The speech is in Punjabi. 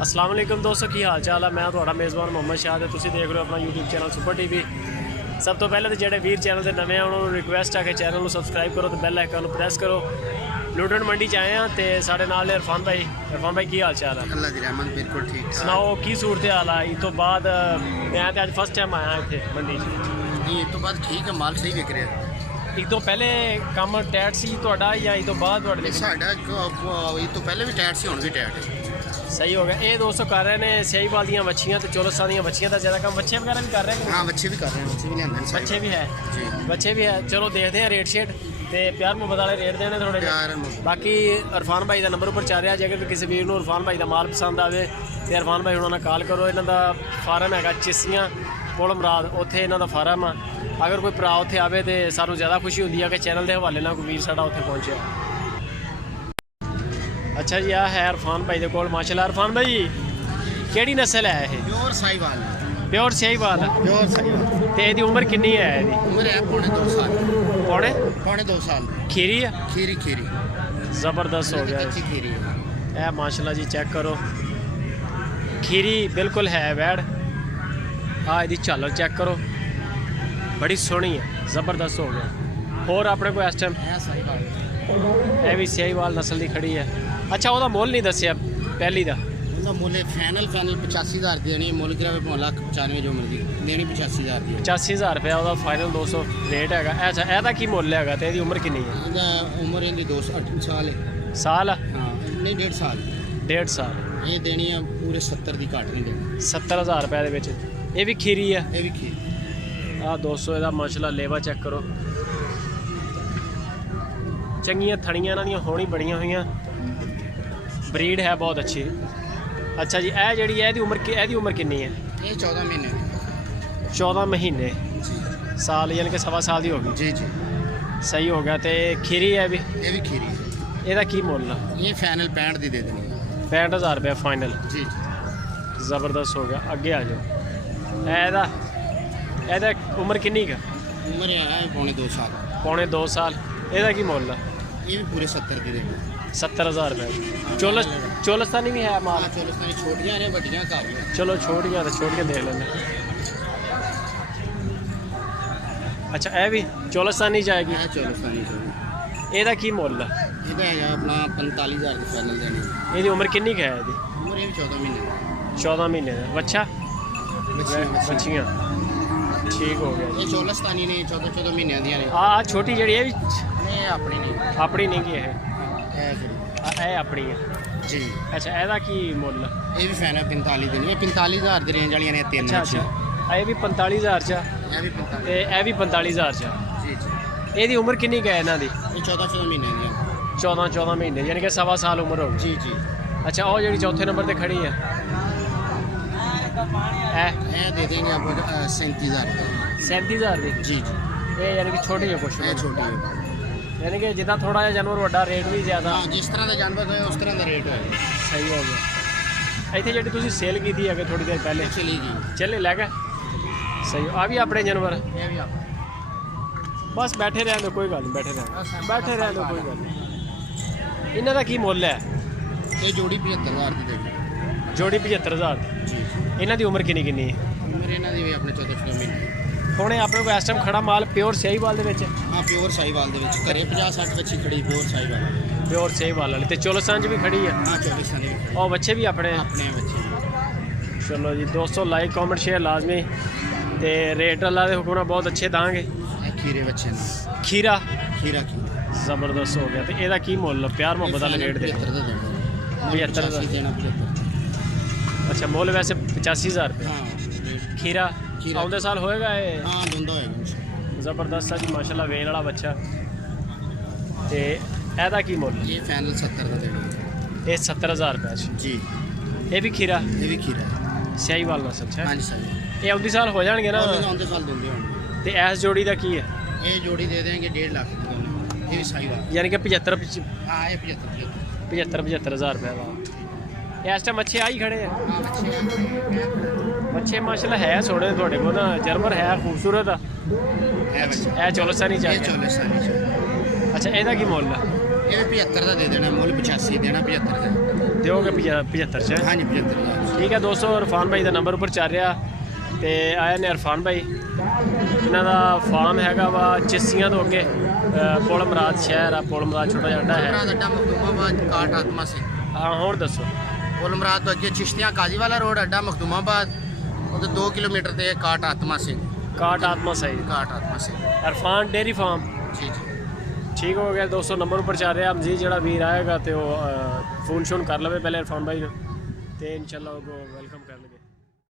अस्सलाम वालेकुम दोस्तों, की हाल चाल है। मैं थोड़ा मेज़बान मोहम्मद शाह तुम देख रहे हो अपना यूट्यूब चैनल सुपर टीवी। सब तो पहले तो जेडे वीर चैनल के नवे उन्होंने रिक्वेस्ट है कि चैनल को सबसक्राइब करो तो बैल आइकन प्रेस करो। लुटन मंडी च आए हैं तो साढ़े नाल इरफान भाई की हाल चाल है? अल्लाह दी रहमत बिल्कुल ठीक। सुनाओ की सूरत हाल है? इस तो बाद मैं तो अज फर्स्ट टाइम आया इतने मंडी नहीं, इस तो बाद ठीक है, माल सही विक रहा है। एक तो पहले काम टैट सी थोड़ा या इस तो बाद साडा इस तो पहले भी टैट सी, हुण भी टैट है। सही हो गया। ये दोस्तों कर रहे हैं सहीवाल दी बच्चियाँ तो चौलस्तान दी बच्चियाँ का ज़्यादा काम बच्चे वगैरह भी कर रहे हैं। हाँ, बच्चे भी कर रहे हैं, बच्चे भी लिया बच्चे भी है जी, बच्चे भी है। चलो देखते हैं रेट शेट तो प्यार मुहब्बत वाले रेट देने थोड़े ਜਿਹੇ। बाकी इरफान भाई का नंबर उपर चल रहा, जेकर किसी वीर को इरफान भाई का माल पसंद आए तो इरफान भाई उन्होंने कॉल करो। इन्हों का फार्म है चिस्सियाँ पुल मराद, उत्थे इन्हों का फार्म है। अगर कोई भरा उत्थे आए तो सानू ज़्यादा खुशी होती है कि चैनल के हवाले ना कोई वीर साडा उत्थे पहुँचे। अच्छा जी, आ है इरफान भाई के कोल माशाल्लाह। इरफान भाई केड़ी नस्ल है ये? प्योर साहिवाल। प्योर सहीवाल है। प्योर साहिवाल। तो यदी उम्र कितनी है? उम्र है पौने 2 साल। पौने 2 साल। खीरी है? खीरी ज़बरदस्त हो गया। अच्छी खीरी है। ए माशाल्लाह जी, चेक करो खीरी बिल्कुल है वैड। हाँ, यदी झालर चेक करो, बड़ी सोहनी है, ज़बरदस्त हो गया। और अपने को इस टाइम यह भी सहीवाल नस्ल की खड़ी है। अच्छा, वह मोल नहीं दसिया पहली का? मुल फाइनल 85,000 देनी, मुल गिरा 1,95,000 जो मर्जी देनी, 85,000 दी। 85,000 रुपया वह फाइनल 200 रेट है। अच्छा, यदा की मुल है तो यदी उम्र कितनी है? उम्र इनकी 2 साल है। साल? हाँ नहीं, 1.5 साल। 1.5 साल। ये देनी है पूरे 70 की, घट नहीं देनी। 70,000 रुपये ये भी खीरी है? ये भी खीरी। आ 200 ਇਹਦਾ ਮਾਸ਼ਾਅੱਲਾ ਲੇਵਾ ਚੈੱਕ ਕਰੋ। ਚੰਗੀਆਂ ਥਣੀਆਂ ਇਹਨਾਂ ਦੀਆਂ ਹੋਣੀ ਬੜੀਆਂ ਹੋਈਆਂ, ਬਰੀਡ ਹੈ ਬਹੁਤ ਅੱਛੀ। ਅੱਛਾ ਜੀ, ਇਹ ਜਿਹੜੀ ਹੈ ਇਹਦੀ ਉਮਰ ਕਿੰਨੀ ਹੈ? ਇਹ 14 ਮਹੀਨੇ। 14 ਮਹੀਨੇ ਸਾਲ, ਯਾਨੀ ਕਿ ਸਵਾ ਸਾਲ ਦੀ ਹੋ ਗਈ। ਜੀ ਜੀ, ਸਹੀ ਹੋ ਗਿਆ। ਤੇ ਖੀਰੀ ਹੈ ਵੀ? ਇਹ ਵੀ ਖੀਰੀ ਹੈ। ਇਹਦਾ ਕੀ ਮੁੱਲ? ਇਹ ਫਾਈਨਲ 65 ਦੀ ਦੇ ਦੇਣੀ ਹੈ। 65,000 रुपये फाइनल। जी, ज़बरदस्त हो गया। अगे आ जाओ। ਇਹਦਾ ਉਮਰ ਕਿੰਨੀ ਕੁ? उम्र है पौने 2 साल। पौने 2 साल। ਇਹਦਾ ਕੀ ਮੁੱਲ? ये भी पूरे 70 की देनी। 70,000 रुपये। चोलस्तानी भी है माल? हाँ, चोलस्तानी छोटियां ने, बड़ियां काफी। चलो छोटियां तो छोड़ के देख लेंगे। अच्छा, यह भी चोलस्तानी जाएगी? है चोलस्तानी चाहिए। ਇਹਦਾ ਕੀ ਮੁੱਲ? ਇਹਦਾ ਹੈਗਾ ਆਪਣਾ 45,000 ਦੀ ਫਾਈਨਲ ਦੇਣੀ। ਇਹਦੀ ਉਮਰ ਕਿੰਨੀ ਕੁ ਹੈ? ਇਹਦੀ ਉਮਰ ਇਹ ਵੀ 14 ਮਹੀਨੇ। 14 ਮਹੀਨੇ ਦਾ ਬੱਚਾ? ਬੱਚੀਆਂ। ਠੀਕ ਹੋ ਗਿਆ। ਇਹ ਚੋਲਸਤਾਨੀ ਨੇ 14 ਮਹੀਨਿਆਂ ਦੀਆਂ ਨੇ। ਆ ਛੋਟੀ ਜਿਹੜੀ ਇਹ ਵੀ ਇਹ ਆਪਣੀ ਨਹੀਂ। ਆਪਣੀ ਨਹੀਂ ਗੀ ਇਹ ਇਹ ਆਪਣੀ ਹੈ ਜੀ। ਅੱਛਾ, ਇਹਦਾ ਕੀ ਮੁੱਲ? ਇਹ ਵੀ ਫਾਈਨਲ 45 ਦੇਣੀ ਹੈ। 45,000 ਦੀ ਰੇਂਜ ਵਾਲੀਆਂ ਨੇ ਤਿੰਨ। ਅੱਛਾ, ਇਹ ਵੀ 45,000 ਚ? ਇਹ ਵੀ 45 ਤੇ ਇਹ ਵੀ 45,000 ਚ? ਜੀ ਜੀ। ਇਹਦੀ ਉਮਰ ਕਿੰਨੀ ਕੁ ਹੈ ਇਹਨਾਂ ਦੀ? ਇਹ 14 ਮਹੀਨਿਆਂ ਦੀਆਂ। 14 ਮਹੀਨੇ, ਯਾਨੀ ਕਿ ਸਵਾ ਸਾਲ ਉਮਰ ਹੋ ਗਈ। ਜੀ ਜੀ। ਅੱਛਾ, ਉਹ ਜਿਹੜੀ ਚੌਥੇ ਨੰਬਰ ਤੇ ਖੜੀ ਹੈ ਇਹ ਦੇ ਦੇंगे आपको 37,000 रुपये। 37,000 ਦੀ? जी जी। ਇਹ ਯਾਨੀ ਕਿ ਛੋਟੀ ਹੈ ਕੁਛ? ਇਹ ਛੋਟੀ ਹੈ, ਯਾਨੀ ਕਿ ਜਿੱਦਾਂ ਥੋੜਾ ਜਿਹਾ ਜਾਨਵਰ ਵੱਡਾ ਰੇਟ ਵੀ ਜ਼ਿਆਦਾ? ਹਾਂ, ਜਿਸ ਤਰ੍ਹਾਂ ਦਾ ਜਾਨਵਰ ਹੋਇਆ ਉਸ ਤਰ੍ਹਾਂ ਦਾ ਰੇਟ ਹੋਇਆ। ਸਹੀ ਹੋ ਗਿਆ। ਇੱਥੇ ਜਿਹੜੀ ਤੁਸੀਂ ਸੇਲ ਕੀਤੀ ਹੈ ਥੋੜੀ ਦੇਰ ਪਹਿਲੇ, ਚਲੀ ਗਈ। ਚੱਲੇ ਲੈ ਗਏ? ਸਹੀ। ਆ ਵੀ ਆਪਣੇ ਜਾਨਵਰ? ਇਹ ਵੀ ਆਪਣਾ। ਬਸ ਬੈਠੇ ਰਹਿਣ ਦਿਓ, ਕੋਈ ਗੱਲ ਨਹੀਂ, ਬੈਠੇ ਰਹਿਣ ਦਿਓ, ਕੋਈ ਗੱਲ ਨਹੀਂ। ਇਹਨਾਂ ਦਾ ਕੀ ਮੁੱਲ ਹੈ? ਇਹ ਜੋੜੀ 75,000 ਦੀ ਦੇਣੀ। ਜੋੜੀ 75,000 ਜੀ। ਇਹਨਾਂ ਦੀ ਉਮਰ ਕਿੰਨੀ ਹੈ? ਉਮਰ ਇਹਨਾਂ ਦੀ ਵੀ ਆਪਣੇ 14 ਮਹੀਨੇ। ਹੁਣ ਇਹ ਆਪਣੇ ਕੋਲ ਇਸ ਟਾਈਮ ਖੜਾ ਮਾਲ ਪਿਓਰ ਸਹੀਵਾਲ ਦੇ ਵਿੱਚ? ਹਾਂ, ਪਿਓਰ ਸਾਹੀਵਾਲ ਦੇ ਵਿੱਚ ਘਰੇ 50-60 ਬੱਚੀ ਖੜੀ ਪਿਓਰ ਸਾਹੀਵਾਲ। ਪਿਓਰ ਸਹੀਵਾਲ ਵਾਲੀ। ਤੇ ਚੋਲਸਤਾਨ 'ਚ ਵੀ ਖੜੀ ਹੈ? ਹਾਂ, ਚੋਲਸਤਾਨ ਵੀ ਖੜੀ। ਉਹ ਬੱਚੇ ਵੀ ਆਪਣੇ ਬੱਚੇ। ਚਲੋ ਜੀ ਦੋਸਤੋ, ਲਾਈਕ ਕਮੈਂਟ ਸ਼ੇਅਰ ਲਾਜ਼ਮੀ। ਤੇ ਰੇਟ ਅੱਲਾ ਦੇ ਹੁਕਮ ਨਾਲ ਬਹੁਤ ਅੱਛੇ ਦਾਂਗੇ। ਖੀਰੇ ਬੱਚੇ ਨੇ। ਖੀਰਾ? ਖੀਰਾ ਜ਼ਬਰਦਸਤ ਹੋ ਗਿਆ। ਤੇ ਇਹਦਾ ਕੀ ਮੁੱਲ? ਪਿਆਰ ਮੁਹੱਬਤ ਵਾਲੇ ਰੇਟ ਦੇ? 75 ਦਾ ਦੇਣਾ। 75 ਦੇਣਾ। 75। ਅੱਛਾ, ਮੁੱਲ ਵੈਸੇ 85,000 ਰੁਪਏ। ਹਾਂ। ਖੀਰਾ ਆਉਂਦੇ ਸਾਲ ਹੋਏਗਾ ਇਹ? ਹਾਂ, ਦੋਂਦਾ ਹੋਏਗਾ। ਜ਼ਬਰਦਸਤ ਹੈ ਜੀ ਮਾਸ਼ਾਅੱਲਾ, ਵੇਲ ਵਾਲਾ ਬੱਚਾ। ਤੇ ਇਹਦਾ ਕੀ ਮੁੱਲ? ਇਹ ਫਾਈਨਲ 70 ਦਾ ਦੇਣਾ। ਇਹ 70,000 ਰੁਪਏ ਜੀ। ਇਹ ਵੀ ਖੀਰਾ? ਇਹ ਵੀ ਖੀਰਾ ਸਹੀਵਾਲ ਨਸਲ ਅੱਛਾ। ਹਾਂਜੀ ਸਹੀ। ਇਹ ਆਉਂਦੇ ਸਾਲ ਹੋ ਜਾਣਗੇ ਨਾ? ਆਉਂਦੇ ਸਾਲ ਦੋਂਦੇ ਹੋਣਗੇ। ਤੇ ਇਸ ਜੋੜੀ ਦਾ ਕੀ ਹੈ? ਇਹ ਜੋੜੀ ਦੇ ਦੇਣਗੇ 1.5 ਲੱਖ ਦੀ ਦੋਨੇ। ਇਹ ਵੀ ਸਾਹੀਵਾਲ। ਯਾਨੀ ਕਿ 75? ਹਾਂ, ਇਹ 75 75,000 ਰੁਪਏ ਦਾ। ਇਸ ਟਾਈਮ ਅੱਛੇ ਆਈ ਖੜੇ ਆ? ਹਾਂ, ਬੱਚੇ ਮਾਸ਼ਾਅੱਲਾ ਹੈ ਸੋਹਣੇ ਤੁਹਾਡੇ ਕੋਲ ਨਾ, ਜਰਮਰ ਹੈ ਖੂਬਸੂਰਤ ਆ। ਇਹ ਬੱਚੇ। ਇਹ ਚੋਲਸਤਾਨੀ ਇਹ ਚਾਹੀਦਾ? ਚੋਲਸਤਾਨੀ। ਅੱਛਾ, ਇਹਦਾ ਕੀ ਮੁੱਲ ਹੈ? ਇਹ 75 ਦਾ ਦੇ ਦੇਣਾ, ਮੁੱਲ 85 ਦੇਣਾ, 75 ਦਾ ਦਿਓਗੇ 75 ਚ? ਹਾਂਜੀ 75 ਦਾ। ਠੀਕ ਹੈ ਦੋਸਤੋ, ਇਰਫਾਨ ਭਾਈ ਦਾ ਨੰਬਰ ਉੱਪਰ ਚੱਲ ਰਿਹਾ ਤੇ ਆਏ ਨੇ ਇਰਫਾਨ ਭਾਈ। ਇਹਨਾਂ ਦਾ ਫਾਰਮ ਹੈਗਾ ਵਾ ਚਿੱਸੀਆਂ ਤੋਂ ਅੱਗੇ ਪੁਲ ਮਰਾਦ ਸ਼ਹਿਰ ਆ, ਪੁਲ ਮਰਾਦ ਛੋਟਾ ਜਿਹਾ ਅੱਡਾ ਹੈ। ਅੱਡਾ ਮਖਦੂਮਾਬਾਦ ਕਾਟ ਆਤਮਾ ਸਿੰਘ। ਹਾਂ ਹੋਰ ਦੱਸੋ। ਪੁਲ ਮਰਾਦ ਤੋਂ ਅੱਗੇ ਚਿਸ਼ਤੀਆਂ ਕਾਜ਼ੀਵਾਲਾ ਰੋਡ, ਅੱਡਾ ਮਖਦੂਮਾਬਾਦ, ਉਹਦੇ 2 ਕਿਲੋਮੀਟਰ ਤੇ ਕਾਟ ਆਤਮਾ ਸਿੰਘ। ਕਾਟ ਆਤਮਾ ਸਹੀ, ਕਾਟ ਆਤਮਾ ਸਿੰਘ ਇਰਫਾਨ ਡੇਰੀ ਫਾਰਮ। ਜੀ ਜੀ ਠੀਕ ਹੋ ਗਿਆ ਦੋਸਤੋ, ਨੰਬਰ ਉੱਪਰ ਚੱਲ ਰਿਹਾ। ਮਜ਼ੀਦ ਜਿਹੜਾ ਵੀਰ ਆਏਗਾ ਤੇ ਉਹ ਫੋਨ ਸ਼ੋਨ ਕਰ ਲਵੇ ਪਹਿਲੇ ਇਰਫਾਨ ਭਾਈ ਨੂੰ, ਤੇ ਇਨਸ਼ਾਅੱਲਾ ਉਹ ਵੈਲਕਮ ਕਰ ਲਗੇ।